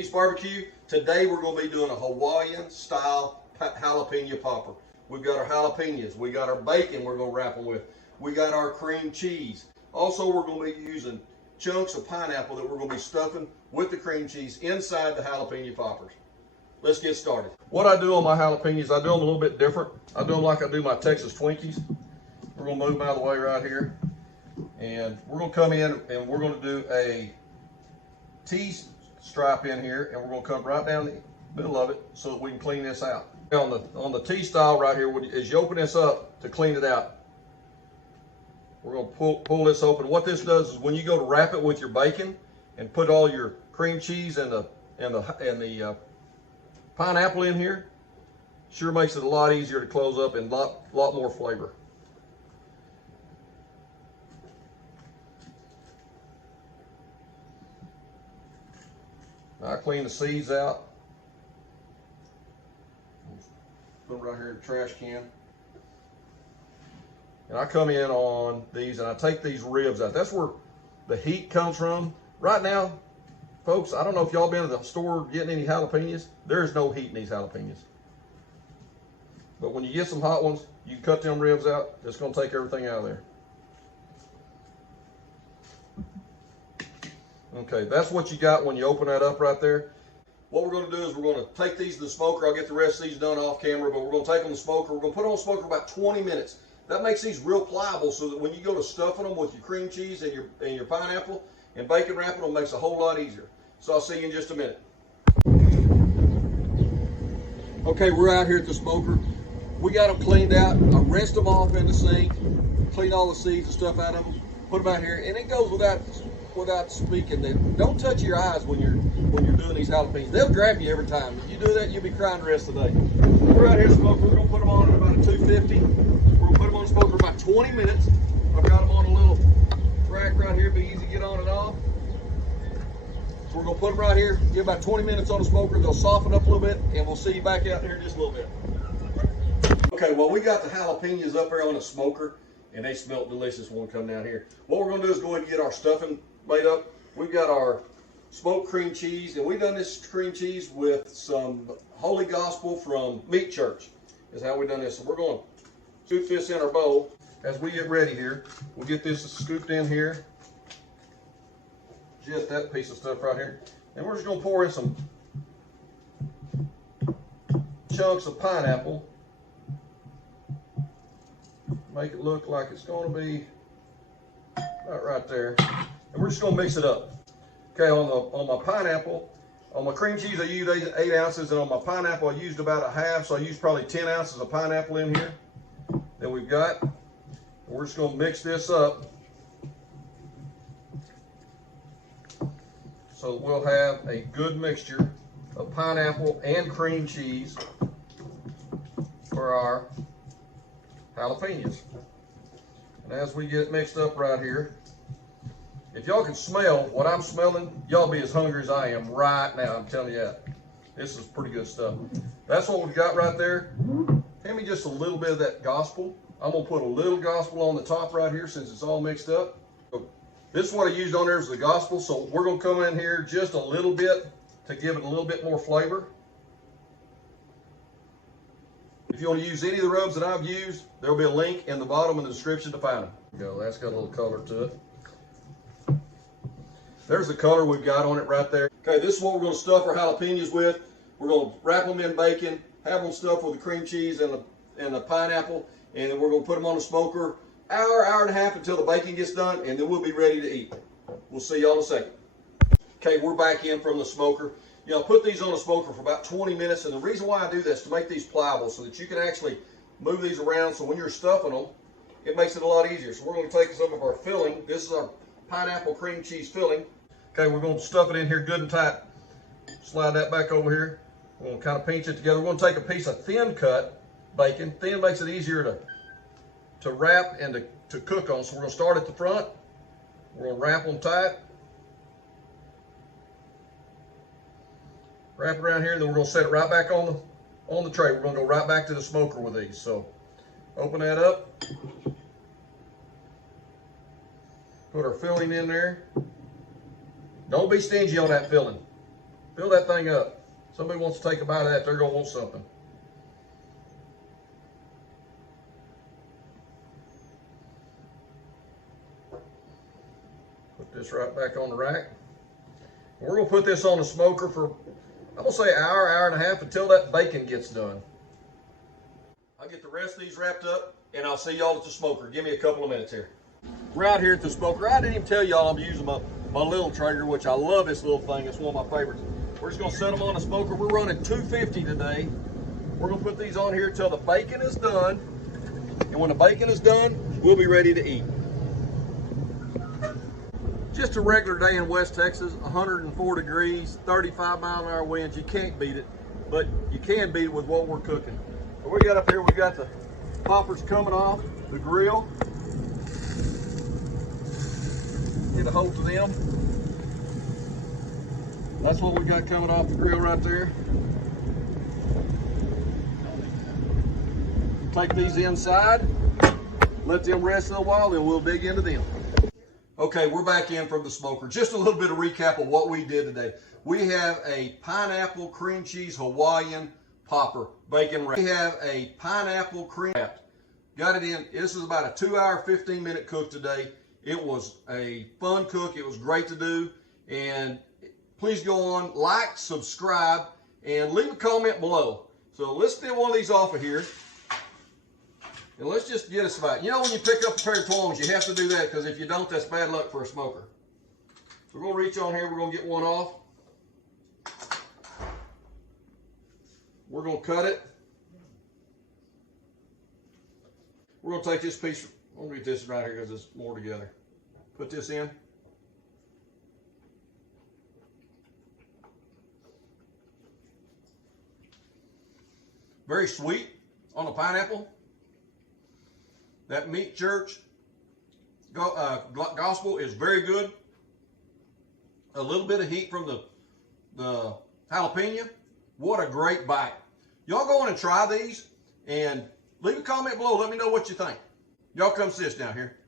Pete's Barbecue. Today we're going to be doing a Hawaiian style jalapeno popper. We've got our jalapenos, we got our bacon we're going to wrap them with, we got our cream cheese. Also we're going to be using chunks of pineapple that we're going to be stuffing with the cream cheese inside the jalapeno poppers. Let's get started. What I do on my jalapenos, I do them a little bit different. I do them like I do my Texas Twinkies. We're going to move them out of the way right here. And we're going to come in and we're going to do a T-stripe in here, and we're going to come right down the middle of it so that we can clean this out. On the T-style right here, as you open this up to clean it out, we're going to pull this open. What this does is when you go to wrap it with your bacon and put all your cream cheese and the pineapple in here, sure makes it a lot easier to close up and a lot more flavor. I clean the seeds out. Put them right here in the trash can. And I come in on these and I take these ribs out. That's where the heat comes from. Right now, folks, I don't know if y'all been to the store getting any jalapenos. There's no heat in these jalapenos. But when you get some hot ones, you can cut them ribs out. It's going to take everything out of there. Okay, that's what you got when you open that up right there. What we're going to do is we're going to take these to the smoker. I'll get the rest of these done off camera, but we're going to take them to the smoker. We're going to put them on the smoker about 20 minutes. That makes these real pliable so that when you go to stuffing them with your cream cheese and your pineapple and bacon wrapping them, makes it a whole lot easier. So I'll see you in just a minute. Okay, we're out here at the smoker. We got them cleaned out. I rinsed them off in the sink, cleaned all the seeds and stuff out of them, put them out here, and it goes without speaking that don't touch your eyes when you're doing these jalapenos. They'll grab you every time. If you do that, you'll be crying the rest of the day. We're out here at the smoker. We're gonna put them on at about a 250. We're gonna put them on the smoker about 20 minutes. I've got them on a little rack right here, be easy to get on and off. So we're gonna put them right here, give about 20 minutes on the smoker. They'll soften up a little bit, and we'll see you back out here in just a little bit. Okay, well, we got the jalapenos up there on the smoker, and they smell delicious when we come down here. What we're gonna do is go ahead and get our stuffing made up. We've got our smoked cream cheese, and we've done this cream cheese with some Holy Gospel from Meat Church is how we've done this. So we're going to scoop this in our bowl. As we get ready here, we'll get this scooped in here, just that piece of stuff right here, and we're just going to pour in some chunks of pineapple, make it look like it's going to be right there. And we're just going to mix it up. Okay, on my pineapple, on my cream cheese I used 8 ounces, and on my pineapple I used about a half, so I used probably 10 ounces of pineapple in here that we've got. And we're just going to mix this up so that we'll have a good mixture of pineapple and cream cheese for our jalapenos. And as we get it mixed up right here, if y'all can smell what I'm smelling, y'all be as hungry as I am right now. I'm telling you that. This is pretty good stuff. That's what we've got right there. Hand me just a little bit of that gospel. I'm going to put a little gospel on the top right here since it's all mixed up. This is what I used on there is the gospel, so we're going to come in here just a little bit to give it a little bit more flavor. If you want to use any of the rubs that I've used, there will be a link in the bottom of the description to find them. There you go. That's got a little color to it. There's the color we've got on it right there. Okay, this is what we're going to stuff our jalapenos with. We're going to wrap them in bacon, have them stuffed with the cream cheese and the pineapple, and then we're going to put them on the smoker hour and a half until the bacon gets done, and then we'll be ready to eat. We'll see y'all in a second. Okay, we're back in from the smoker. You know, put these on the smoker for about 20 minutes, and the reason why I do this is to make these pliable so that you can actually move these around, so when you're stuffing them, it makes it a lot easier. So we're going to take some of our filling. This is our pineapple cream cheese filling. Okay, we're going to stuff it in here good and tight. Slide that back over here. We're going to kind of pinch it together. We're going to take a piece of thin cut bacon. Thin makes it easier to wrap and to cook on. So we're going to start at the front. We're going to wrap them tight. Wrap it around here, and then we're going to set it right back on the tray. We're going to go right back to the smoker with these. So open that up. Put our filling in there. Don't be stingy on that filling. Fill that thing up. Somebody wants to take a bite of that, they're gonna want something. Put this right back on the rack. We're gonna put this on the smoker for, I'm gonna say an hour, hour and a half until that bacon gets done. I'll get the rest of these wrapped up and I'll see y'all at the smoker. Give me a couple of minutes here. We're out here at the smoker. I didn't even tell y'all I'm using my little Traeger, which I love this little thing. It's one of my favorites. We're just gonna set them on the smoker. We're running 250 today. We're gonna put these on here till the bacon is done. And when the bacon is done, we'll be ready to eat. Just a regular day in West Texas, 104 degrees, 35-mile-an-hour winds. You can't beat it, but you can beat it with what we're cooking. So we got up here, we got the poppers coming off the grill. Get a hold of them. That's what we got coming off the grill right there. Take these inside, let them rest a little while, then we'll dig into them. Okay, we're back in from the smoker. Just a little bit of recap of what we did today. We have a pineapple cream cheese Hawaiian popper bacon wrap. We have a pineapple cream wrap. Got it in. This is about a 2-hour, 15-minute cook today. It was a fun cook. It was great to do. And please go on, like, subscribe, and leave a comment below. So let's get one of these off of here. And let's just get us about, you know when you pick up a pair of tongs, you have to do that because if you don't, that's bad luck for a smoker. So we're going to reach on here, we're going to get one off. We're going to cut it. We're going to take this piece, I'm going to get this right here because it's more together. Put this in. Very sweet on the pineapple. That meat church gospel is very good. A little bit of heat from the jalapeno. What a great bite. Y'all go on and try these and leave a comment below. Let me know what you think. Y'all come sit down here.